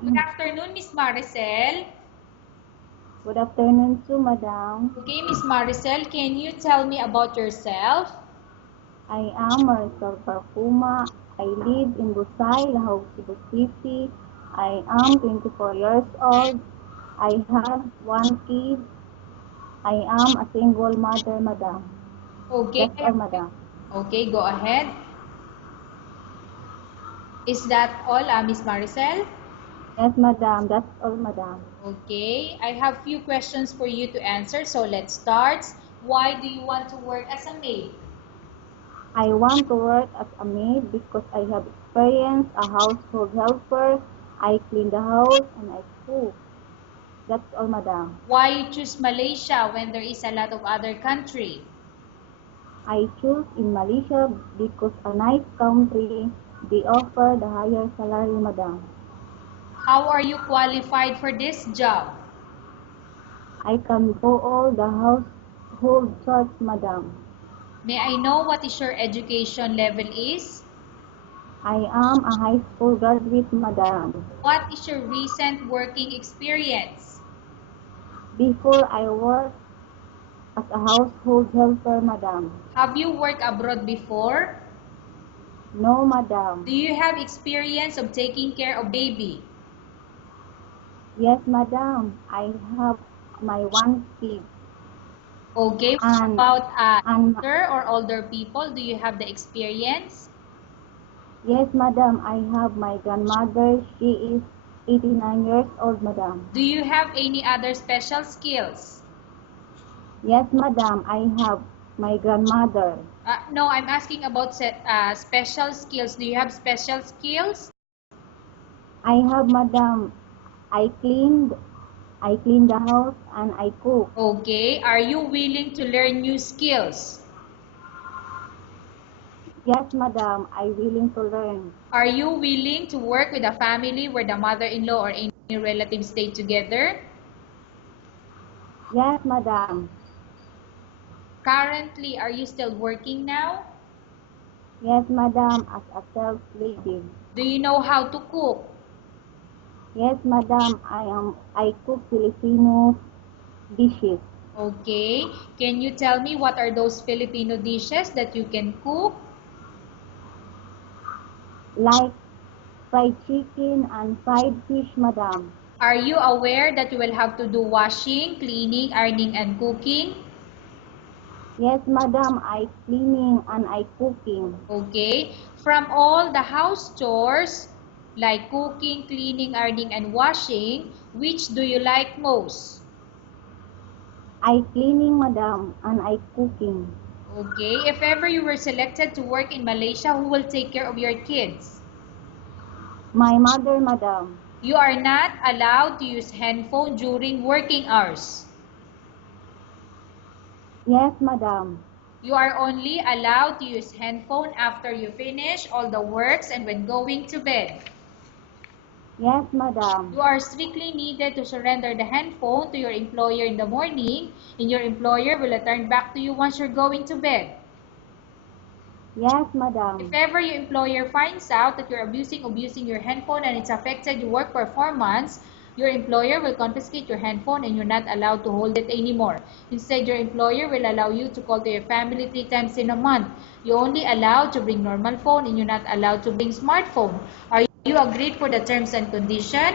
Good afternoon, Miss Maricel. Good afternoon too, madam. Okay, Miss Maricel, can you tell me about yourself? I am Maricel Parfuma. I live in Busay, Lahog, Cebu City. I am 24 years old. I have one kid. I am a single mother, madam. Okay. That's all, madam. Okay, go ahead. Is that all, Miss Maricel? Yes, madam. That's all, madam. Okay, I have few questions for you to answer, so let's start. Why do you want to work as a maid? I want to work as a maid because I have experience a household helper. I clean the house and I cook. That's all, madam. Why you choose Malaysia when there is a lot of other country? I choose in Malaysia because a nice country, they offer the higher salary, madam. How are you qualified for this job? I can do all the household chores, madam. May I know what is your education level is? I am a high school graduate, madam. What is your recent working experience? Before I worked as a household helper, madam. Have you worked abroad before? No, madam. Do you have experience of taking care of baby? Yes, madam. I have my one kid. Okay, And, about and younger or older people, do you have the experience? yes, madam, I have my grandmother. She is 89 years old, madam. Do you have any other special skills? Yes, madam, I have my grandmother. No, I'm asking about special skills. Do you have special skills? I have, madam. I clean the house and I cook. Okay, are you willing to learn new skills? Yes, madam, I willing to learn. Are you willing to work with a family where the mother-in-law or any relatives stay together? Yes, madam. Currently, are you still working now? Yes, madam, as a self-lady. Do you know how to cook? Yes, madam, I cook Filipino dishes. Okay, can you tell me what are those Filipino dishes that you can cook? Like fried chicken and fried fish, madam. Are you aware that you will have to do washing, cleaning, ironing, and cooking? Yes, madam, I cleaning and I cooking. Okay, from all the house chores, like cooking, cleaning, ironing, and washing, which do you like most? I cleaning, madam, and I cooking. Okay, if ever you were selected to work in Malaysia, who will take care of your kids? My mother, madam. You are not allowed to use handphone during working hours. Yes, madam. You are only allowed to use handphone after you finish all the works and when going to bed. Yes, madam. You are strictly needed to surrender the handphone to your employer in the morning, and your employer will return back to you once you're going to bed. Yes, If madam. ever your employer finds out that you're abusing your handphone and it's affected your work performance, your employer will confiscate your handphone and you're not allowed to hold it anymore. Instead, your employer will allow you to call to your family 3 times in a month. You're only allowed to bring normal phone and you're not allowed to bring smartphone. Are you agreed for the terms and condition?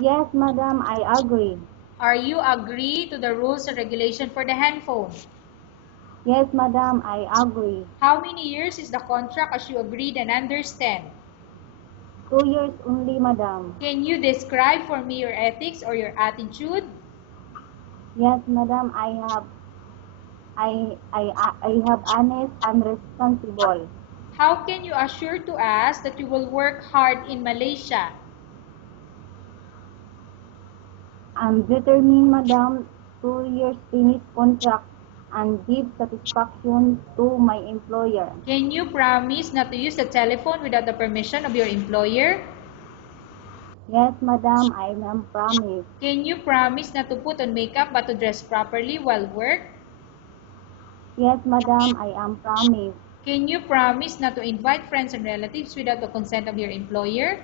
Yes, madam, I agree. Are you agree to the rules and regulation for the handphone? Yes, madam, I agree. How many years is the contract as you agreed and understand? 2 years only, madam. Can you describe for me your ethics or your attitude? Yes, madam, I have honest and responsible. How can you assure to us that you will work hard in Malaysia? I'm determined, madam, 2 years finish contract and give satisfaction to my employer. Can you promise not to use the telephone without the permission of your employer? Yes, madam, I am promised. Can you promise not to put on makeup but to dress properly while work? Yes, madam, I am promised. Can you promise not to invite friends and relatives without the consent of your employer?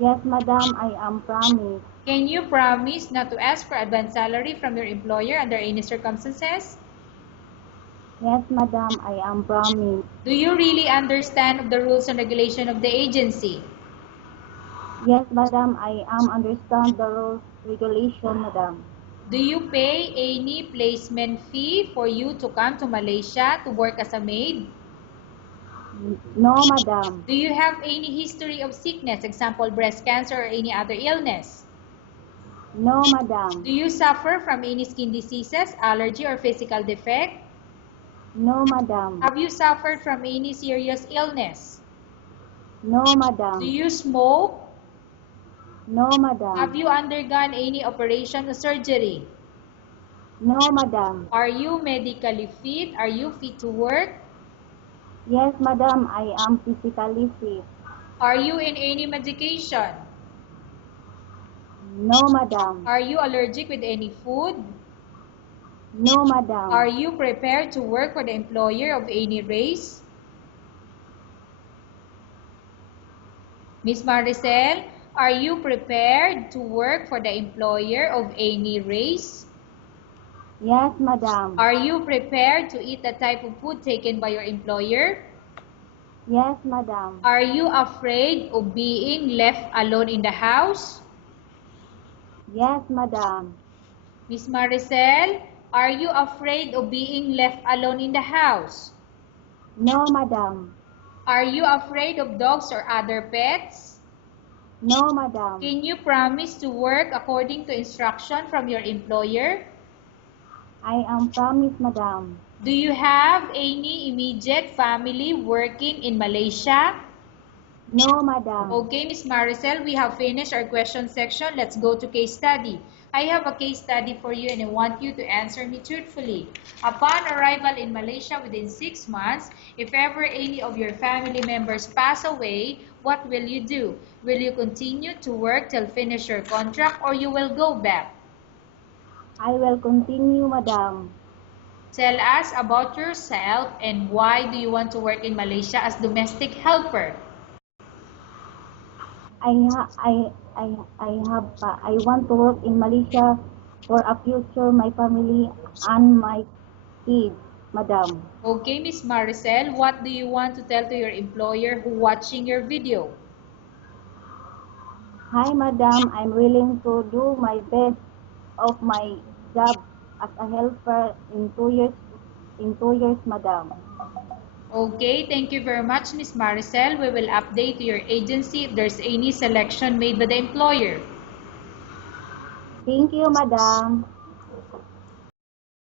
Yes, madam, I am promised. Can you promise not to ask for advance salary from your employer under any circumstances? Yes, madam, I am promised. Do you really understand the rules and regulation of the agency? Yes, madam, I am understand the rules, regulation, madam. Do you pay any placement fee for you to come to Malaysia to work as a maid? No, madam. Do you have any history of sickness, example breast cancer or any other illness? No, madam. Do you suffer from any skin diseases, allergy or physical defect? No, madam. Have you suffered from any serious illness? No, Do madam. you smoke? No, Have madam. you undergone any operation or surgery? No, madam. Are you medically fit? Are you fit to work? Yes, madam, I am physically fit. Are you in any medication? No, madam. Are you allergic with any food? No, madam. Are you prepared to work for the employer of any race? Miss Maricel, are you prepared to work for the employer of any race? Yes, madam. Are you prepared to eat the type of food taken by your employer? Yes, madam. Are you afraid of being left alone in the house? Yes, madam. Miss Maricel, are you afraid of being left alone in the house? No, madam. Are you afraid of dogs or other pets? No, madam. Can you promise to work according to instruction from your employer? I am promised, madam. Do you have any immediate family working in Malaysia? No, madam. Okay, Miss Maricel, we have finished our question section. Let's go to case study. I have a case study for you and I want you to answer me truthfully. Upon arrival in Malaysia within 6 months, if ever any of your family members pass away, what will you do? Will you continue to work till finish your contract or you will go back? I will continue, madam. Tell us about yourself and why do you want to work in Malaysia as domestic helper? I want to work in Malaysia for a future my family and my kids, madam. Okay, Miss Maricel, what do you want to tell to your employer who watching your video? Hi, madam. I'm willing to do my best of my job as a helper in 2 years. In 2 years, madam. Okay, thank you very much, Miss Maricel. We will update to your agency if there's any selection made by the employer. Thank you, madam.